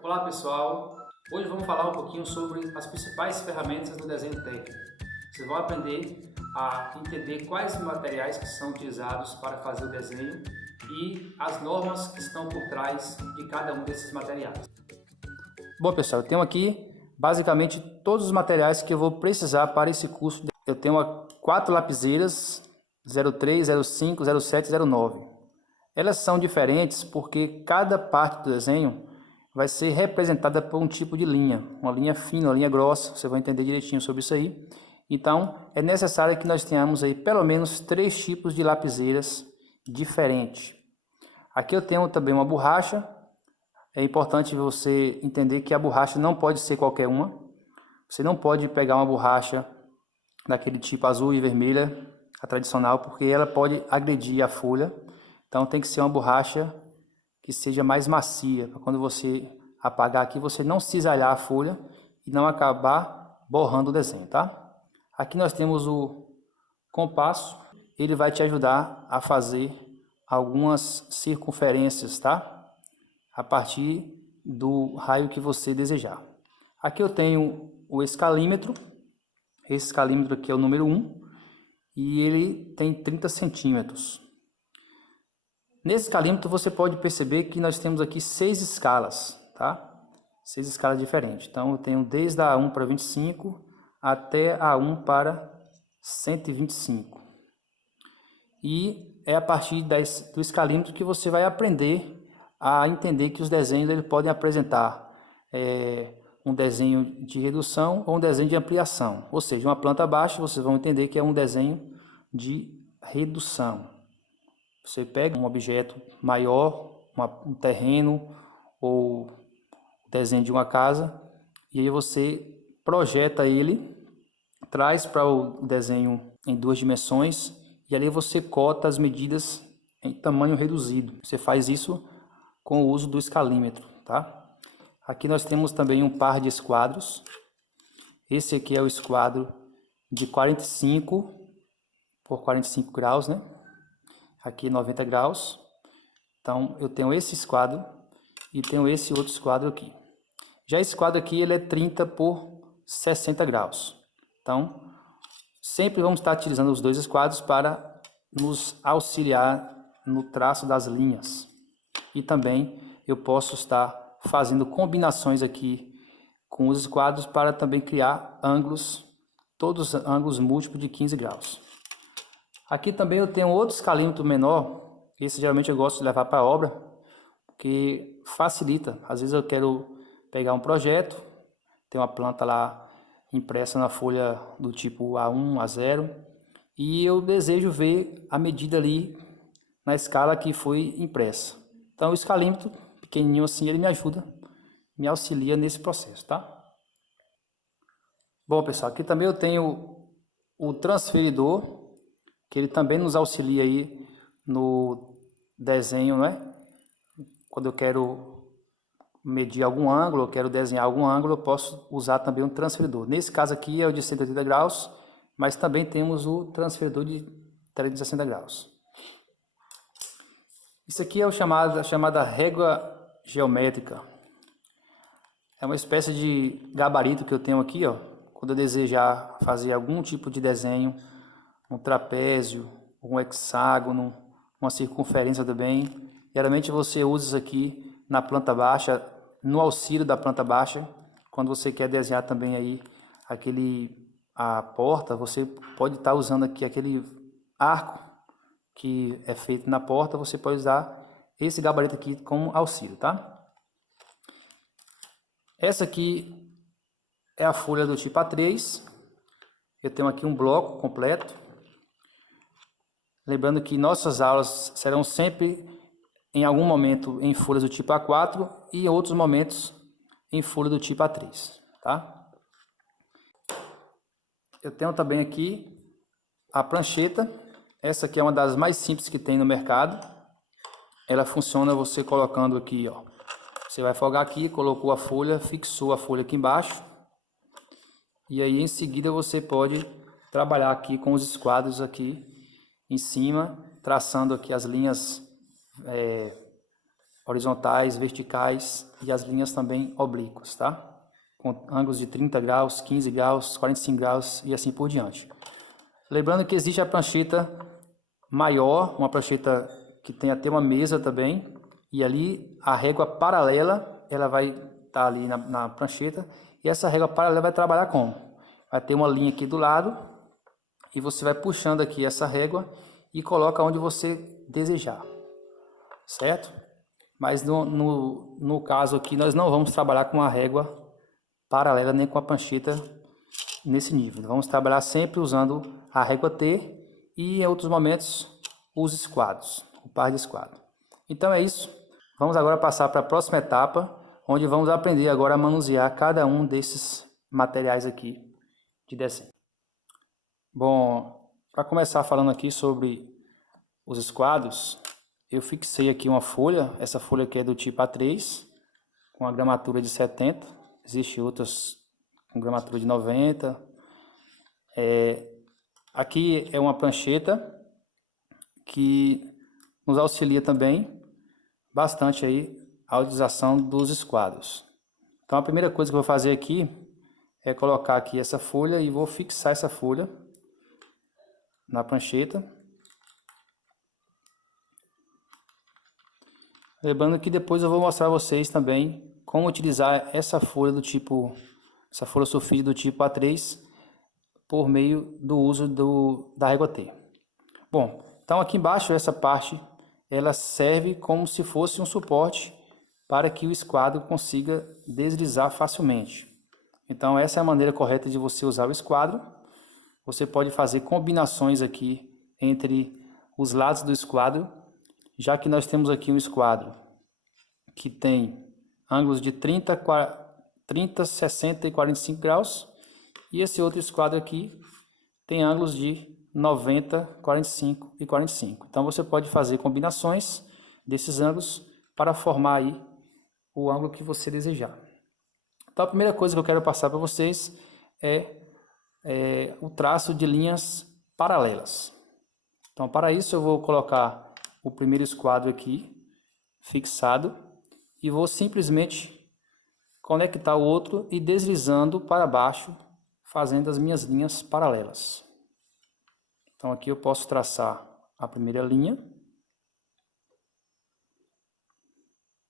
Olá pessoal, hoje vamos falar um pouquinho sobre as principais ferramentas do desenho técnico. Vocês vão aprender a entender quais materiais que são utilizados para fazer o desenho e as normas que estão por trás de cada um desses materiais. Bom pessoal, eu tenho aqui basicamente todos os materiais que eu vou precisar para esse curso. Eu tenho 4 lapiseiras 03, 05, 07 e 09. Elas são diferentes porque cada parte do desenho vai ser representada por um tipo de linha, uma linha fina, uma linha grossa, você vai entender direitinho sobre isso aí. Então, é necessário que nós tenhamos aí pelo menos 3 tipos de lapiseiras diferentes. Aqui eu tenho também uma borracha. É importante você entender que a borracha não pode ser qualquer uma. Você não pode pegar uma borracha daquele tipo azul e vermelha, a tradicional, porque ela pode agredir a folha. Então tem que ser uma borracha que seja mais macia, para quando você apagar aqui, você não cisalhar a folha e não acabar borrando o desenho, tá? Aqui nós temos o compasso, ele vai te ajudar a fazer algumas circunferências, tá? A partir do raio que você desejar. Aqui eu tenho o escalímetro, esse escalímetro aqui é o número 1, e ele tem 30 centímetros. Nesse escalímetro você pode perceber que nós temos aqui 6 escalas, tá? 6 escalas diferentes. Então eu tenho desde a 1 para 25 até a 1 para 125. E é a partir do escalímetro que você vai aprender a entender que os desenhos eles podem apresentar um desenho de redução ou um desenho de ampliação. Ou seja, uma planta baixa vocês vão entender que é um desenho de redução. Você pega um objeto maior, um terreno ou o desenho de uma casa, e aí você projeta ele, traz para o desenho em 2 dimensões, e ali você cota as medidas em tamanho reduzido. Você faz isso com o uso do escalímetro, tá? Aqui nós temos também um par de esquadros. Esse aqui é o esquadro de 45 por 45 graus, né? Aqui 90 graus. Então eu tenho esse esquadro e tenho esse outro esquadro aqui. Já esse quadro aqui ele é 30 por 60 graus. Então sempre vamos estar utilizando os 2 esquadros para nos auxiliar no traço das linhas. E também eu posso estar fazendo combinações aqui com os esquadros para também criar ângulos, todos ângulos múltiplos de 15 graus. Aqui também eu tenho outro escalímetro menor, esse geralmente eu gosto de levar para a obra, porque facilita. Às vezes eu quero pegar um projeto, tem uma planta lá impressa na folha do tipo A1, A0, e eu desejo ver a medida ali na escala que foi impressa. Então o escalímetro, pequenininho assim, ele me ajuda, me auxilia nesse processo, tá? Bom pessoal, aqui também eu tenho o transferidor, que ele também nos auxilia aí no desenho, né? Quando eu quero medir algum ângulo, eu quero desenhar algum ângulo, eu posso usar também um transferidor. Nesse caso aqui é o de 180 graus, mas também temos o transferidor de 360 graus. Isso aqui é a chamada régua geométrica. É uma espécie de gabarito que eu tenho aqui, ó, quando eu desejar fazer algum tipo de desenho, um trapézio, um hexágono, uma circunferência também. Geralmente você usa isso aqui na planta baixa, no auxílio da planta baixa, quando você quer desenhar também aí a porta, você pode estar usando aqui aquele arco que é feito na porta, você pode usar esse gabarito aqui como auxílio, tá? Essa aqui é a folha do tipo A3. Eu tenho aqui um bloco completo. Lembrando que nossas aulas serão sempre, em algum momento, em folhas do tipo A4 e em outros momentos em folha do tipo A3, tá? Eu tenho também aqui a prancheta. Essa aqui é uma das mais simples que tem no mercado. Ela funciona você colocando aqui, ó. Você vai folgar aqui, colocou a folha, fixou a folha aqui embaixo. E aí em seguida você pode trabalhar aqui com os esquadros aqui em cima, traçando aqui as linhas horizontais, verticais e as linhas também oblíquas, tá? Com ângulos de 30 graus, 15 graus, 45 graus e assim por diante. Lembrando que existe a prancheta maior, uma prancheta que tem até uma mesa também, e ali a régua paralela, ela vai estar ali na prancheta, e essa régua paralela vai trabalhar como? Vai ter uma linha aqui do lado, e você vai puxando aqui essa régua e coloca onde você desejar, certo? Mas no caso aqui, nós não vamos trabalhar com a régua paralela nem com a prancheta nesse nível. Vamos trabalhar sempre usando a régua T e em outros momentos os esquadros, o par de esquadro. Então é isso. Vamos agora passar para a próxima etapa, onde vamos aprender agora a manusear cada um desses materiais aqui de desenho. Bom, para começar falando aqui sobre os esquadros, eu fixei aqui uma folha. Essa folha aqui é do tipo A3, com a gramatura de 70. Existem outras com gramatura de 90. Aqui é uma prancheta que nos auxilia também bastante aí a utilização dos esquadros. Então a primeira coisa que eu vou fazer aqui é colocar aqui essa folha e vou fixar essa folha na prancheta. Lembrando que depois eu vou mostrar a vocês também como utilizar essa folha essa folha sulfite do tipo A3 por meio do uso da régua T. Bom, então aqui embaixo essa parte ela serve como se fosse um suporte para que o esquadro consiga deslizar facilmente. Então essa é a maneira correta de você usar o esquadro. Você pode fazer combinações aqui entre os lados do esquadro, já que nós temos aqui um esquadro que tem ângulos de 30, 60 e 45 graus, e esse outro esquadro aqui tem ângulos de 90, 45 e 45. Então você pode fazer combinações desses ângulos para formar aí o ângulo que você desejar. Então a primeira coisa que eu quero passar para vocês é o traço de linhas paralelas. Então para isso eu vou colocar o primeiro esquadro aqui fixado e vou simplesmente conectar o outro e deslizando para baixo, fazendo as minhas linhas paralelas. Então aqui eu posso traçar a primeira linha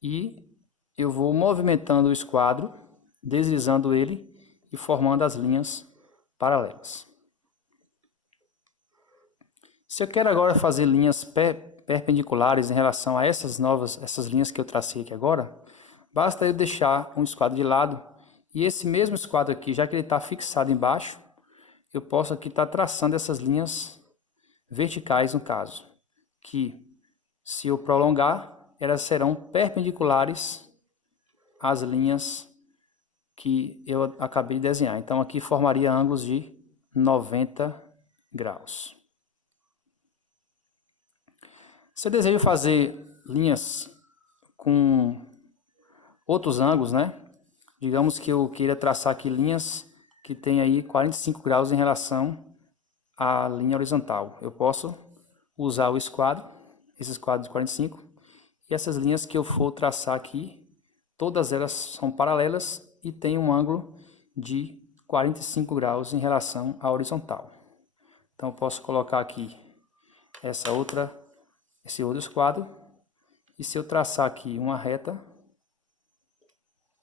e eu vou movimentando o esquadro, deslizando ele e formando as linhas paralelas. Se eu quero agora fazer linhas perpendiculares em relação a essas linhas que eu tracei aqui agora, basta eu deixar um esquadro de lado e esse mesmo esquadro aqui, já que ele está fixado embaixo, eu posso aqui estar traçando essas linhas verticais no caso, que se eu prolongar, elas serão perpendiculares às linhas que eu acabei de desenhar. Então aqui formaria ângulos de 90 graus. Se eu desejo fazer linhas com outros ângulos, né? Digamos que eu queira traçar aqui linhas que tem aí 45 graus em relação à linha horizontal. Eu posso usar o esquadro, esse esquadro de 45, e essas linhas que eu for traçar aqui, todas elas são paralelas e tem um ângulo de 45 graus em relação à horizontal. Então eu posso colocar aqui esse outro esquadro, e se eu traçar aqui uma reta,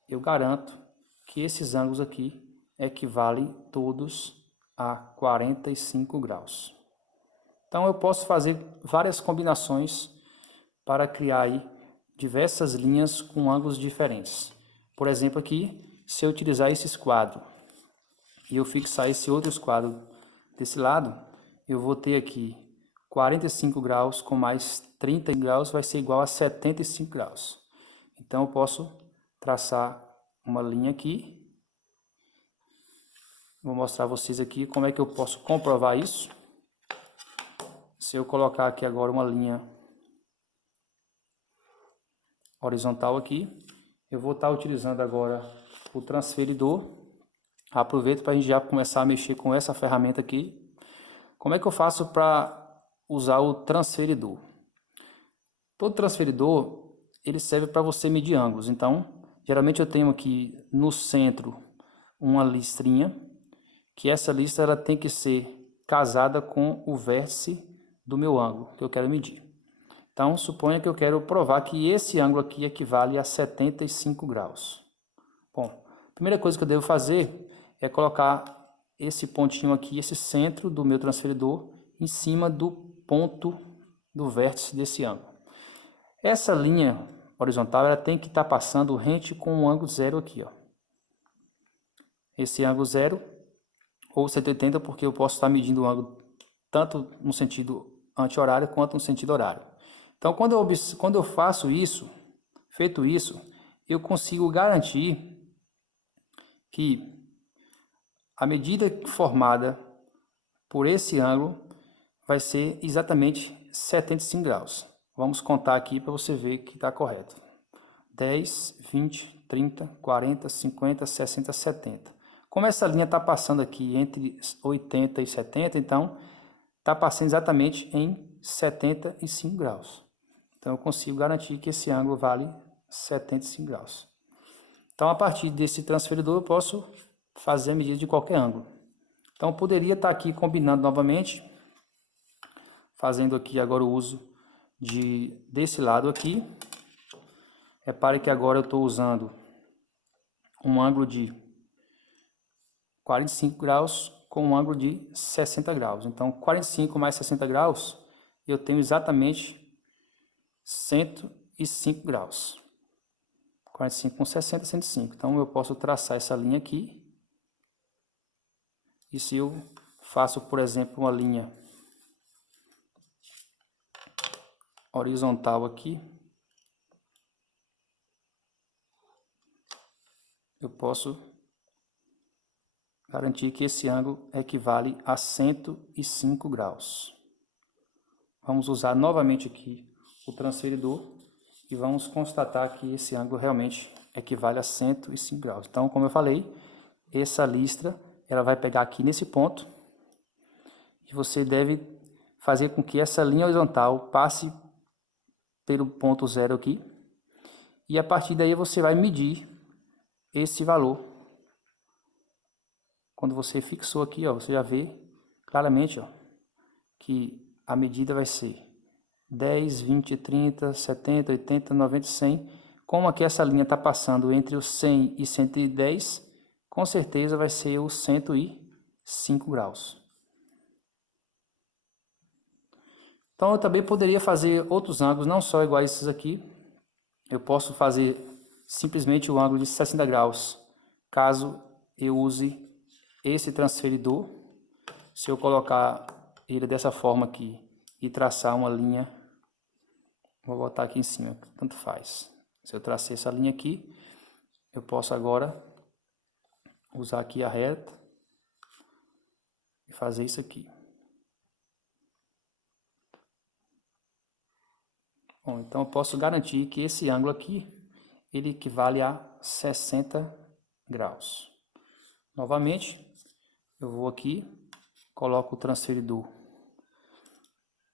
eu garanto que esses ângulos aqui equivalem todos a 45 graus. Então eu posso fazer várias combinações para criar aí diversas linhas com ângulos diferentes. Por exemplo aqui, se eu utilizar esse esquadro e eu fixar esse outro esquadro desse lado, eu vou ter aqui 45 graus com mais 30 graus vai ser igual a 75 graus. Então eu posso traçar uma linha aqui. Vou mostrar a vocês aqui como é que eu posso comprovar isso. Se eu colocar aqui agora uma linha horizontal aqui, eu vou estar utilizando agora o transferidor. Aproveito para a gente já começar a mexer com essa ferramenta aqui. Como é que eu faço para usar o transferidor. Todo transferidor, ele serve para você medir ângulos. Então, geralmente eu tenho aqui no centro uma listrinha, que essa listra ela tem que ser casada com o vértice do meu ângulo que eu quero medir. Então, suponha que eu quero provar que esse ângulo aqui equivale a 75 graus. Bom, a primeira coisa que eu devo fazer é colocar esse pontinho aqui, esse centro do meu transferidor, em cima do ponto do vértice desse ângulo. Essa linha horizontal ela tem que estar passando rente com o ângulo zero aqui, ó. Esse ângulo zero ou 180, porque eu posso estar medindo o ângulo tanto no sentido anti-horário quanto no sentido horário. Então, quando eu faço isso, feito isso, eu consigo garantir que a medida formada por esse ângulo vai ser exatamente 75 graus. Vamos contar aqui para você ver que está correto. 10, 20, 30, 40, 50, 60, 70. Como essa linha está passando aqui entre 80 e 70, então está passando exatamente em 75 graus. Então eu consigo garantir que esse ângulo vale 75 graus. Então a partir desse transferidor eu posso fazer a medida de qualquer ângulo. Então eu poderia estar aqui combinando novamente, fazendo aqui agora o uso desse lado aqui. Repare que agora eu estou usando um ângulo de 45 graus com um ângulo de 60 graus. Então 45 mais 60 graus, eu tenho exatamente 105 graus. 45 com 60, 105. Então eu posso traçar essa linha aqui. E se eu faço, por exemplo, uma linha horizontal aqui, eu posso garantir que esse ângulo equivale a 105 graus. Vamos usar novamente aqui o transferidor e vamos constatar que esse ângulo realmente equivale a 105 graus. Então, como eu falei, essa listra ela vai pegar aqui nesse ponto e você deve fazer com que essa linha horizontal passe pelo ponto zero aqui e a partir daí você vai medir esse valor. Quando você fixou aqui, ó, você já vê claramente, ó, que a medida vai ser 10, 20, 30, 70, 80, 90, 100. Como aqui essa linha está passando entre os 100 e 110, com certeza vai ser os 105 graus. Então eu também poderia fazer outros ângulos, não só iguais a esses aqui. Eu posso fazer simplesmente o ângulo de 60 graus, caso eu use esse transferidor. Se eu colocar ele dessa forma aqui e traçar uma linha, vou botar aqui em cima, tanto faz. Se eu tracei essa linha aqui, eu posso agora usar aqui a reta e fazer isso aqui. Bom, então eu posso garantir que esse ângulo aqui, ele equivale a 60 graus. Novamente, eu vou aqui, coloco o transferidor,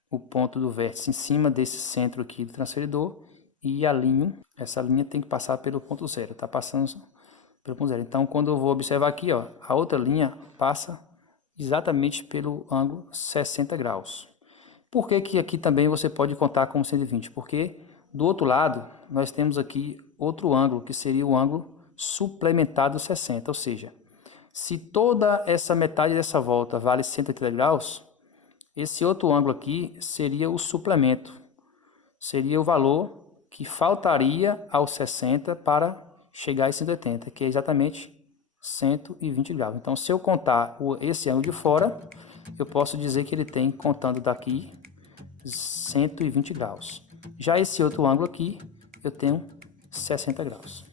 o ponto do vértice em cima desse centro aqui do transferidor e alinho. Essa linha tem que passar pelo ponto zero, está passando pelo ponto zero. Então, quando eu vou observar aqui, ó, a outra linha passa exatamente pelo ângulo 60 graus. Por que que aqui também você pode contar com 120? Porque do outro lado, nós temos aqui outro ângulo, que seria o ângulo suplementado 60, ou seja, se toda essa metade dessa volta vale 180 graus, esse outro ângulo aqui seria o suplemento, seria o valor que faltaria aos 60 para chegar a 180, que é exatamente 120 graus. Então, se eu contar esse ângulo de fora, eu posso dizer que ele tem, contando daqui, 120 graus. Já esse outro ângulo aqui, eu tenho 60 graus.